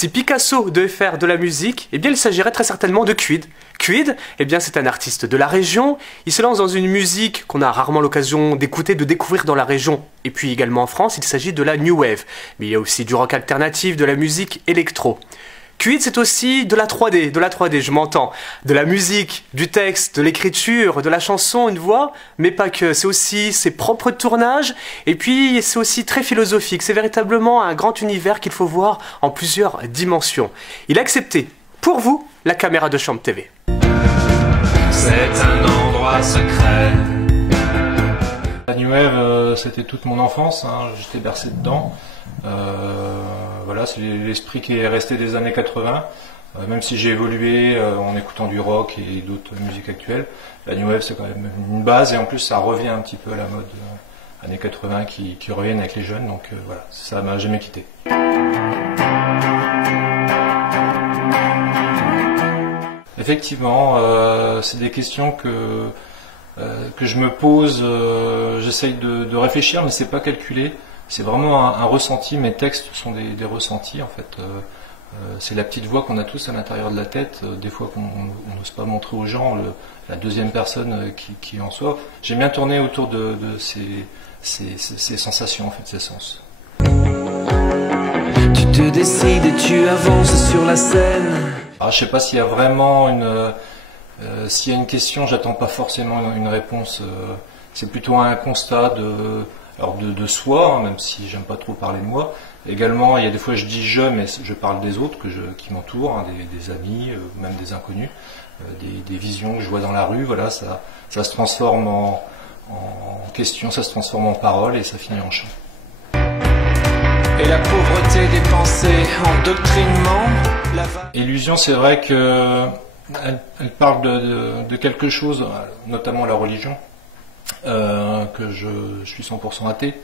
Si Picasso devait faire de la musique, eh bien il s'agirait très certainement de Quid. Quid, eh bien c'est un artiste de la région, il se lance dans une musique qu'on a rarement l'occasion d'écouter, de découvrir dans la région. Et puis également en France, il s'agit de la New Wave. Mais il y a aussi du rock alternatif, de la musique électro. Quid, c'est aussi de la 3D, je m'entends. De la musique, du texte, de l'écriture, de la chanson, une voix, mais pas que. C'est aussi ses propres tournages, et puis c'est aussi très philosophique. C'est véritablement un grand univers qu'il faut voir en plusieurs dimensions. Il a accepté, pour vous, la caméra de Chambre TV. C'est un endroit secret. La New Wave, c'était toute mon enfance, hein, j'étais bercé dedans. Voilà, c'est l'esprit qui est resté des années 80, même si j'ai évolué en écoutant du rock et d'autres musiques actuelles. La New Wave, c'est quand même une base, et en plus ça revient un petit peu à la mode années 80 qui reviennent avec les jeunes, donc voilà, ça m'a jamais quitté. Effectivement, c'est des questions que je me pose, j'essaye de réfléchir, mais c'est pas calculé. C'est vraiment un ressenti. Mes textes sont des ressentis en fait. C'est la petite voix qu'on a tous à l'intérieur de la tête, des fois qu'on n'ose pas montrer aux gens, la deuxième personne qui est en soi. J'aime bien tourner autour de ces sensations, en fait, ces sens. Tu te décides et tu avances sur la scène. Alors, je sais pas s'il y a vraiment s'il y a une question, j'attends pas forcément une réponse. C'est plutôt un constat de soi, hein, même si j'aime pas trop parler de moi. Également, il y a des fois je dis je, mais je parle des autres qui m'entourent, hein, des amis, même des inconnus, des visions que je vois dans la rue. Voilà, ça se transforme en question, ça se transforme en parole et ça finit en chant. Et la pauvreté des pensées, endoctrinement. Illusion, c'est vrai que elle parle de quelque chose, notamment la religion. Que je suis 100% athée,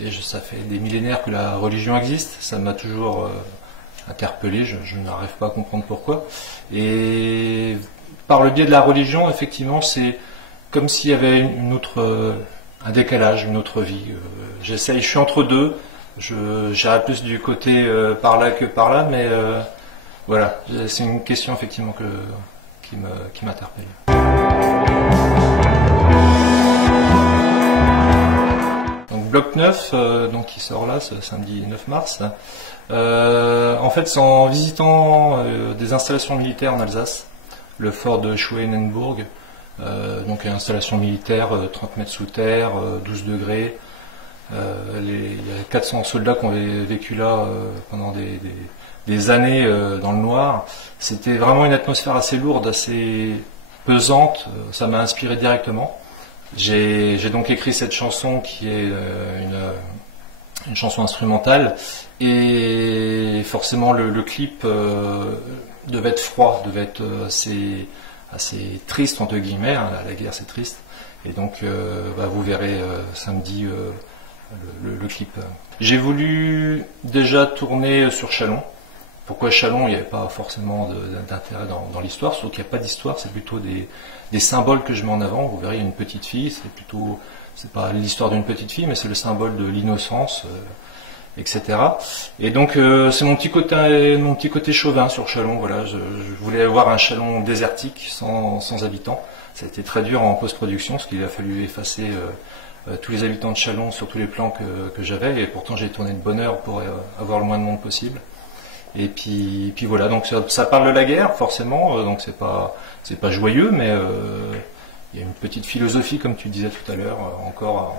et ça fait des millénaires que la religion existe. Ça m'a toujours interpellé, je n'arrive pas à comprendre pourquoi. Et par le biais de la religion, effectivement, c'est comme s'il y avait un décalage, une autre vie. Je suis entre deux, j'irai plus du côté par là que par là, mais voilà, c'est une question effectivement qui m'interpelle. Bloc 9, donc qui sort là ce samedi 9 mars. En fait, c'est en visitant des installations militaires en Alsace, le fort de Schweinenburg, donc une installation militaire, 30 mètres sous terre, 12 degrés. Il y a 400 soldats qui ont vécu là pendant des années dans le noir. C'était vraiment une atmosphère assez lourde, assez pesante. Ça m'a inspiré directement. J'ai donc écrit cette chanson qui est une chanson instrumentale, et forcément le clip devait être froid, devait être assez triste entre guillemets, hein, la guerre c'est triste, et donc vous verrez samedi le clip. J'ai voulu déjà tourner sur Châlons. Pourquoi Châlons? Il n'y avait pas forcément d'intérêt dans l'histoire, sauf qu'il n'y a pas d'histoire, c'est plutôt des symboles que je mets en avant. Vous verrez, il y a une petite fille, c'est pas l'histoire d'une petite fille, mais c'est le symbole de l'innocence, etc. Et donc c'est mon petit côté chauvin sur Châlons. Voilà, je voulais avoir un Châlons désertique, sans habitants. Ça a été très dur en post-production, parce qu'il a fallu effacer tous les habitants de Châlons sur tous les plans que j'avais, et pourtant j'ai tourné de bonne heure pour avoir le moins de monde possible. Et puis voilà, donc ça parle de la guerre forcément, donc c'est pas joyeux, mais il y a une petite philosophie, comme tu disais tout à l'heure, encore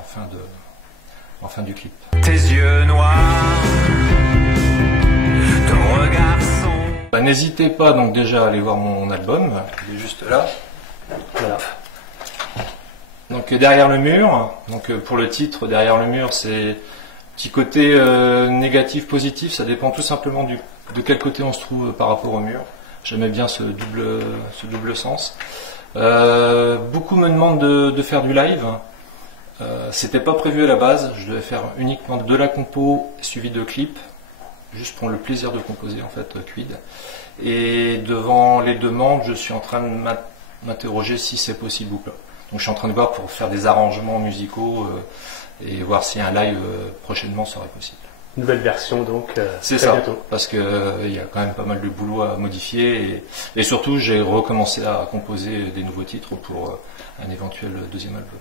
en fin du clip. Tes yeux noirs, ton regard sombre. N'hésitez pas donc déjà à aller voir mon album, il est juste là. Voilà. Donc derrière le mur, donc pour le titre derrière le mur, c'est petit côté négatif, positif, ça dépend tout simplement de quel côté on se trouve par rapport au mur. J'aimais bien ce double sens. Beaucoup me demandent de faire du live. C'était pas prévu à la base, je devais faire uniquement de la compo suivi de clips, juste pour le plaisir de composer en fait, Quid. Et devant les demandes, je suis en train de m'interroger si c'est possible ou pas. Donc je suis en train de voir pour faire des arrangements musicaux et voir si un live prochainement serait possible. Nouvelle version donc C'est très ça, bientôt. parce que il y a quand même pas mal de boulot à modifier et surtout j'ai recommencé à composer des nouveaux titres pour un éventuel deuxième album.